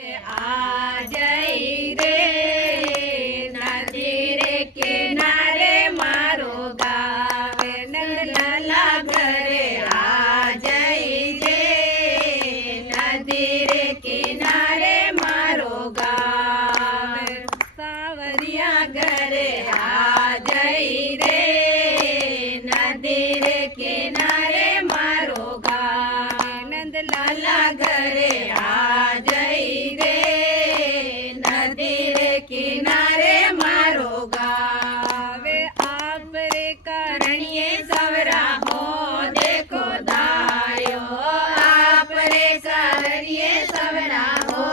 आ जई रे नदी रे किनारे मारो गाँव नंदलाला घरे आ जई रे नदी रे किनारे मारो गाँव सावरिया घरे आ जई रे नदी रे किनारे मारो गाँव नंदलाला घरे आ जई रे नदी रे किनारे मारो गाँव आप रे करಣಿये सवरा हो देखो दायो आप रे करಣಿये सवरा हो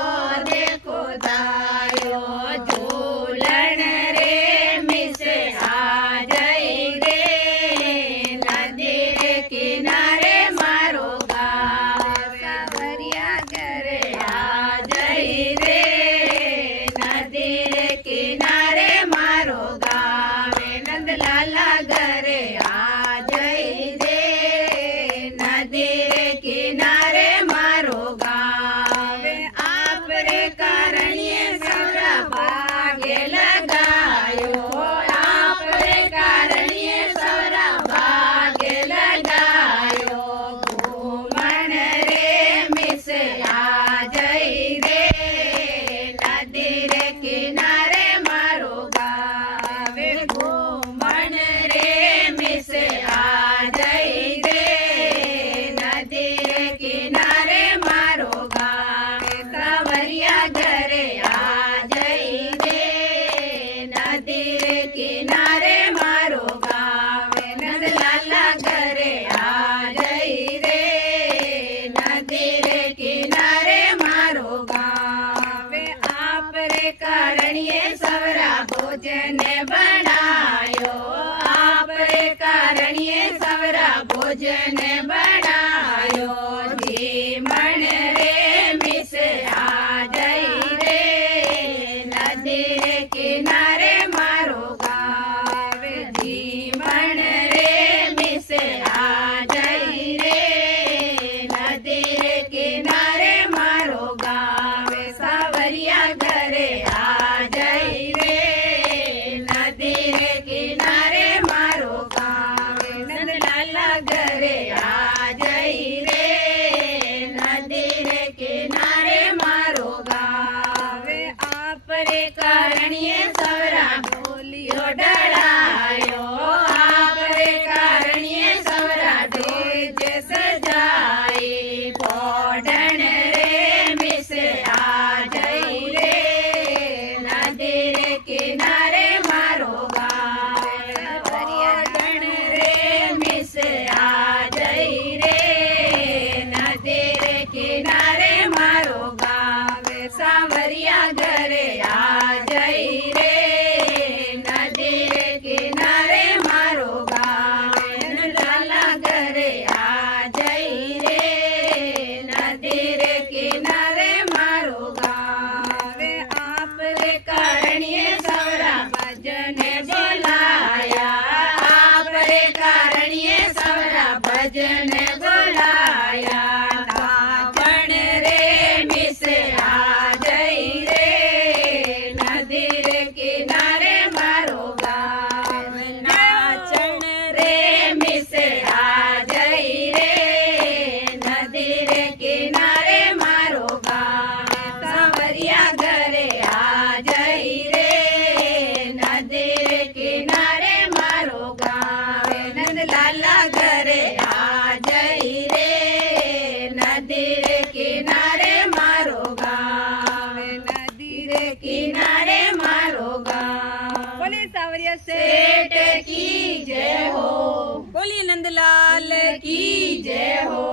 देखो दायो झूलन रे मिसे आ जई रे नदी रे किनारे मारो गाँव सावरिया घरे आ जई रे नदी रे किनारे मारो गाँव नंदलाला घरे आ जई रे नदी रे किनारे मारो गाँव आप रे करಣಿये सवरा भागे लगायो आप रे करಣಿये सवरा भागे लगायो घूमन रे मिसे आ जई रे नदी रे किनारे मारो गाँव घूमन रे मिसे आ जई रे नदी रे किनारे मारो गाँव सावरिया घरे आ जई रे नदी रे किनारे मारो गाँव नंदलाला घरे आ जई रे नदी रे किनारे मारो गाँव आप रे करಣಿये सवरा भोजन बनायो आप रे करಣಿये सवरा भोजन बनायो धीमन रे मिसे आ जई रे नदी रे किनारे मारो गाँव धीमन रे मिसे आ जई रे नदी रे किनारे मारो गाँव सावरिया घरे आ जई रे नदी रे किनारे मारो गाँव नंदलाला घरे आ जई रे नदी रे किनारे मारो गाँव आप रे करಣಿये सवरा बोलियो डरायो आप रे करಣಿये सवरा डोज सजाई पौडन रे मिसे आ जई रे नदी रे किनारे मारो गाँव पौडन रे मिसे आ जई रे नदी रे किनारे मारो गाँव सावरिया घरे आ जई रे नदी रे किनारे मारो गाँव नंदलाला घरे आ जई रे नदी रे किनारे मारो गाँव आप रे करಣಿये सवरा भजन बोलाया आप रे करಣಿये सवरा भजन बोलाया नाचण रे मिसे आ जई रे नदी रे किनारे मारो गाँव नाचण रे मिसे आ जई रे नदी रे किनारे मारो गाँव सावरिया घरे आ जई रे नदी रे किनारे मारो गाँव नंदलाला घरे आ जई रे नदी रे किनारे मारो गाँव नदी रे किनारे मारो गाँव बोलिए सावरिया सेठ की जय हो बोलिए नंदलाल की जय हो।